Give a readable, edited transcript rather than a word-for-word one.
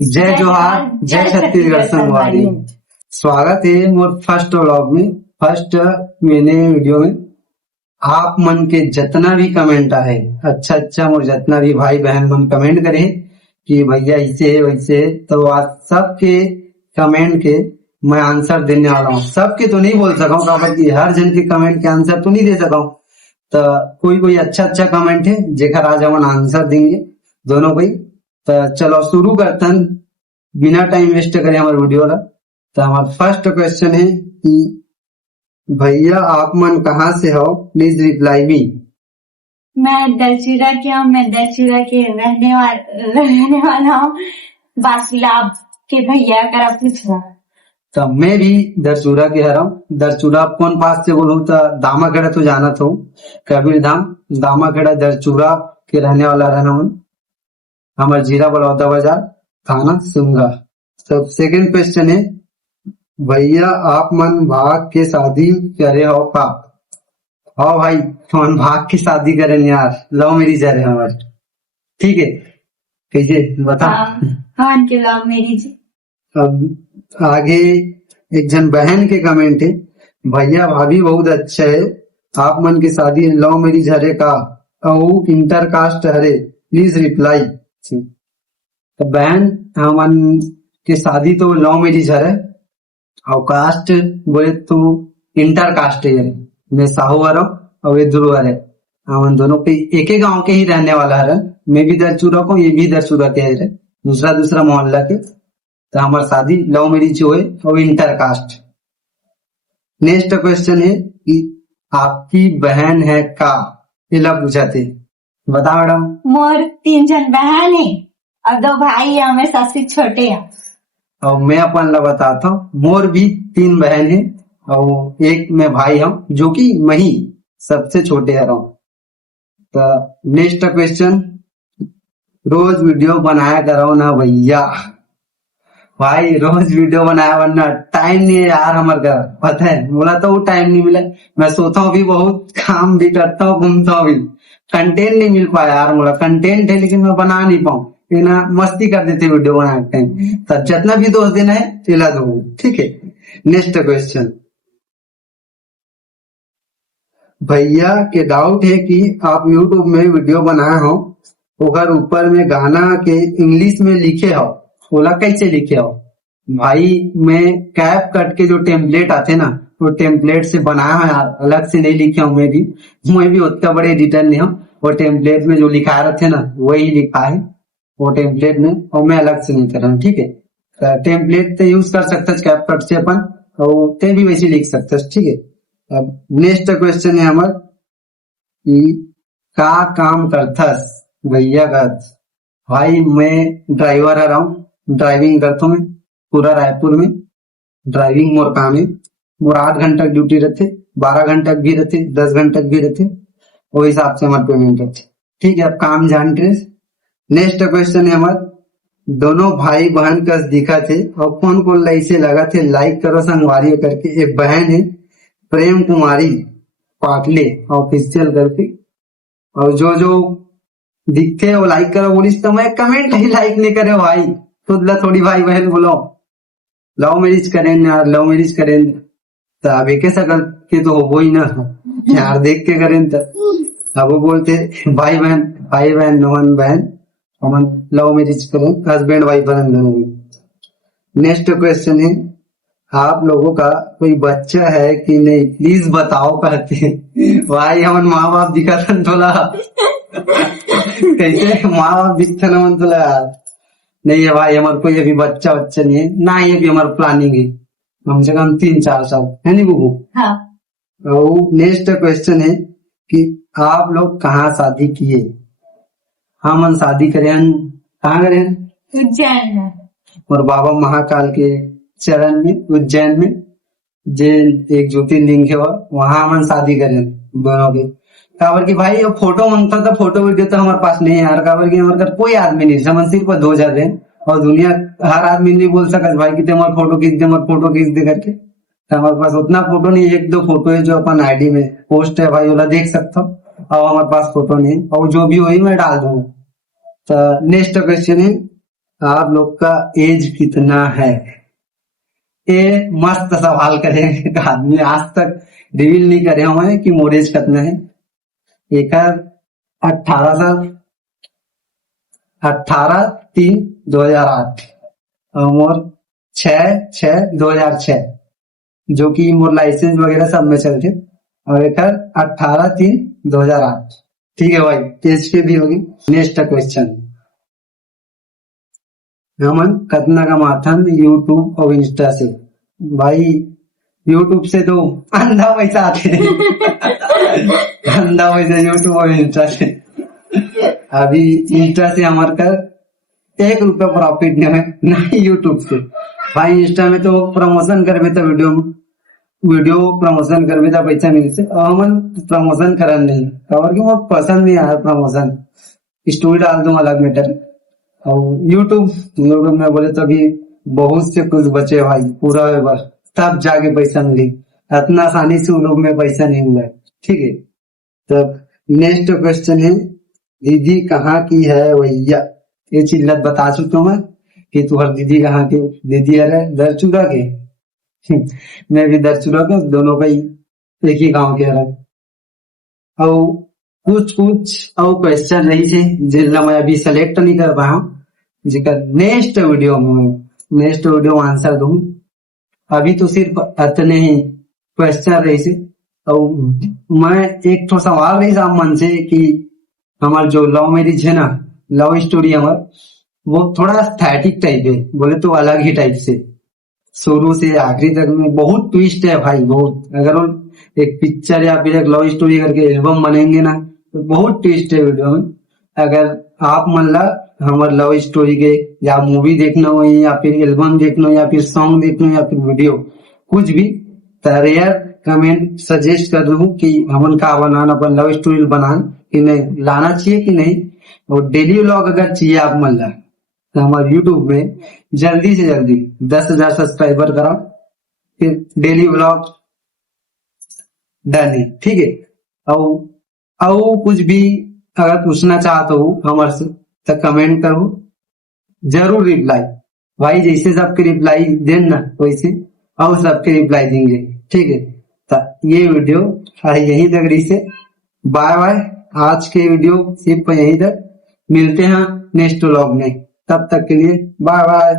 जय जोहार, जय छत्तीसगढ़ संगवारी। स्वागत है मोर फर्स्ट व्लॉग में, फर्स्ट मैंने वीडियो में। आप मन के जितना भी कमेंट आए अच्छा मोर जितना भी भाई बहन मन कमेंट करे कि भैया ऐसे है वैसे है, तो आज सबके कमेंट के मैं आंसर देने वाला हूँ। सबके तो नहीं बोल सका हूँ कि हर जन के कमेंट के आंसर तो नहीं दे सका हूँ। तो कोई अच्छा कमेंट है जेकर आज हम आंसर देंगे दोनों कोई। तो चलो शुरू करतन बिना टाइम वेस्ट करे हमारे वीडियो ला। तो हमारा फर्स्ट क्वेश्चन है कि भैया आप मन कहाँ से हो, प्लीज रिप्लाई मी। मैं दलचूरा की हूँ। मैं दलचूरा के रहने वाला हूँ। बासुलाब के भैया करा पूछना। तो मैं भी दरचूरा के हरा हूँ। दरचूरा कौन पास से बोलूँ तो दामाखेड़ा तो जाना था, कबीर धाम दामाखेड़ा दरचूरा के रहने वाला रहना मन। हमारे जीरा बलौदा बाजार थाना सिमगा। तो सेकंड क्वेश्चन है भैया आप मन भाग के शादी करे हो का। हाँ भाई मन भाग के शादी करें यार, लव मैरिज है हमारे। ठीक है कैसे बता। हाँ के लव मैरिज। अब आगे एक जन बहन के कमेंट है भैया भाभी बहुत अच्छा है, आप मन की शादी लव मैरिज हरे का और inter caste Hare, please reply. तो बहन हमन की शादी तो लव मैरिज हरे और कास्ट बोले तो इंटर कास्ट है। मैं साहू हर और ये ध्रुव है। हम दोनों के एक ही गांव के ही रहने वाला है। मैं भी दरचूरा को, ये भी दरचूरा के है, दूसरा मोहल्ला के। तो हमारी शादी लव मैरिज हुए और इंटर कास्ट। नेक्स्ट क्वेश्चन है कि आपकी बहन है का, इला पूछा थे, बता मैडम। मोर 3 जन बहन है और 2 भाई है, हमें सबसे छोटे हैं। और मैं अपन ला बताता हूँ, मोर भी 3 बहन है और एक मैं भाई हूँ जो कि मैं ही सबसे छोटे है। तो नेक्स्ट क्वेश्चन, रोज वीडियो बनाया करो ना भैया। भाई रोज वीडियो बनाया वरना टाइम नहीं है यार हमारे घर, पता है बोला तो वो टाइम नहीं मिला। मैं सोता हूँ भी बहुत, काम भी करता हूँ, घूमता हूँ भी, कंटेंट नहीं मिल पाया यार। मोला कंटेंट है लेकिन मैं बना नहीं पाऊँ, ना मस्ती कर देते वीडियो बनाते हैं। तो जितना भी दोस्त देना है चिल्ला दो, ठीक है। नेक्स्ट क्वेश्चन, भैया के डाउट है कि आप यूट्यूब में वीडियो बनाए हो अगर ऊपर में गाना के इंग्लिश में लिखे हो, बोला कैसे लिखे हो। भाई मैं कैप कट के जो टेम्पलेट आते ना, वो टेम्पलेट से बनाया है यार, अलग से नहीं लिखे हूँ। मैं भी उतना बड़े एडिटर नहीं हूँ। वो टेम्पलेट में जो लिखा रहते ना वही लिखा है वो टेम्पलेट में, और मैं अलग से नहीं कर रहा हूँ, ठीक है। तो टेम्पलेट तो यूज कर सकते कैप कट से अपन, और ते भी वैसे लिख सकते, ठीक है। अब नेक्स्ट क्वेश्चन है हमारा कि का काम करथस भैया का। भाई मैं ड्राइवर आ रहा हूँ, ड्राइविंग करता हूँ मैं पूरा रायपुर में। ड्राइविंग मोर काम है। मोर 8 घंटा ड्यूटी रहते, 12 घंटा भी रहते, 10 घंटा भी रहते, वो हिसाब से हमारे पेमेंट रहते, ठीक है। अब काम जान ड्रेस। नेक्स्ट क्वेश्चन है हमारा, दोनों भाई बहन का दिखा थे और कौन कौन ऐसे लगा थे, लाइक करो संगवारी करके। एक बहन है प्रेम कुमारी पाटले ऑफिशियल करके, और जो दिखते है वो लाइक करो बोलिस। तो मैं कमेंट ही लाइक नहीं करे भाई, खुद ला थोड़ी भाई बहन बोलो लव मैरिज करें यार, लव मैरिज करें तो अब एक सकल के तो हो ही ना यार, देख के करें। तो अब वो बोलते भाई बहन नोहन बहन हम लव मैरिज करें, हस्बैंड वाइफ बहन दोनों। नेक्स्ट क्वेश्चन है, आप लोगों का कोई बच्चा है कि नहीं, प्लीज बताओ कहते भाई। हम माँ बाप दिखा था थोड़ा कैसे माँ बाप दिखते ना मन थोड़ा नहीं है भाई। हमारे कोई अभी बच्चा नहीं है ना, ये भी हमारा प्लानिंग है कम से कम 3-4 साल है नहीं बुबू। हाँ। नेक्स्ट क्वेश्चन है कि आप लोग कहाँ शादी किए। हम हम शादी करें कहाँ करें, उज्जैन में। और बाबा महाकाल के चरण में उज्जैन में, जे एक ज्योतिर्लिंग है वहां हम शादी करें दोनों के। काबर की भाई अब फोटो मांगता था, फोटो वीडियो तो हमारे पास नहीं है यार। काबर की हमारे घर कोई आदमी नहीं, समझ सिर्फ 2 जन है और दुनिया हर आदमी नहीं बोल सकता भाई कि हमारे फोटो खींच दे करके। तो हमारे पास उतना फोटो नहीं, 1-2 फोटो है जो अपन आईडी में पोस्ट है भाई, वाला देख सकता हूँ। और हमारे पास फोटो नहीं, और जो भी वही मैं डाल दूंगा। तो नेक्स्ट क्वेश्चन है आप लोग का एज कितना है? ये मस्त सवाल करेंगे आदमी, आज तक रिवील नहीं करे हमें कि मोर एज कितना है। एक 18 साल, 18/3/2008 और मोर 6/6/2006, जो कि मोर लाइसेंस वगैरह सब में चलते। और एक 18/3/2008। ठीक है भाई, टेस्ट पे भी होगी। नेक्स्ट क्वेश्चन, हमन कितना कमाथन यूट्यूब और इंस्टा से? भाई यूट्यूब से तो अंधा पैसा आते अंधा पैसा यूट्यूब और इंस्टा से। अभी इंस्टा से हमारे का 1 रुपया प्रॉफिट नहीं है, ना ही यूट्यूब से। भाई इंस्टा में तो प्रमोशन करबे तो वीडियो प्रमोशन करबे तो पैसा मिलते, और हमन प्रमोशन करन नहीं, और वो पसंद नहीं आया प्रमोशन। स्टोरी डाल दूं अलग मैटर। और यूट्यूब में बोले तो अभी बहुत से कुछ बचे भाई, पूरा वेबर तब जाके पैसा मिली, इतना आसानी से उन लोग में पैसा नहीं मिला। ठीक है, तो नेक्स्ट क्वेश्चन है, दीदी कहाँ की है भैया? ये चीज बता चुका हूँ मैं कि तुम्हार दीदी कहाँ की। दीदी अरे दरचूरा के मैं भी दरचूरा का, दोनों का ही एक ही गांव के रहे। और कुछ और क्वेश्चन रही थे जिनका मैं अभी सेलेक्ट नहीं कर पाया हूँ, जिसका नेक्स्ट वीडियो में आंसर दूं। अभी तो सिर्फ इतने ही क्वेश्चन रही थे। और मैं एक तो सवाल रही था मन से कि हमार जो लव मैरिज है ना, लव स्टोरी हमार, वो थोड़ा स्थैटिक टाइप है, बोले तो अलग ही टाइप से, शुरू से आखिरी तक में बहुत ट्विस्ट है भाई, बहुत। अगर वो एक पिक्चर या फिर एक लव स्टोरी करके एल्बम बनेंगे ना, तो बहुत ट्विस्ट है वीडियो में। अगर आप मन ला हमार लव स्टोरी के या मूवी देखना हो, या फिर एल्बम देखना हो, या फिर सॉन्ग देखना हो, या फिर वीडियो कुछ भी, तो रेयर कमेंट सजेस्ट कर दूं कि हमन का बनाना, अपन लव स्टोरी बनान कि नहीं, लाना चाहिए कि नहीं। और डेली व्लॉग अगर चाहिए आप मन ला, तो हमारे यूट्यूब में जल्दी से जल्दी 10,000 सब्सक्राइबर करा, फिर डेली व्लॉग डन है। ठीक है, और कुछ भी अगर पूछना चाहते हो हमारे से तो कमेंट करो, जरूर रिप्लाई। भाई जैसे सबके रिप्लाई देना वैसे और सबके रिप्लाई देंगे। ठीक है, तो ये वीडियो यही तक रही से। बाय बाय, आज के वीडियो सिर्फ यही तक। मिलते हैं नेक्स्ट व्लॉग में, तब तक के लिए बाय बाय।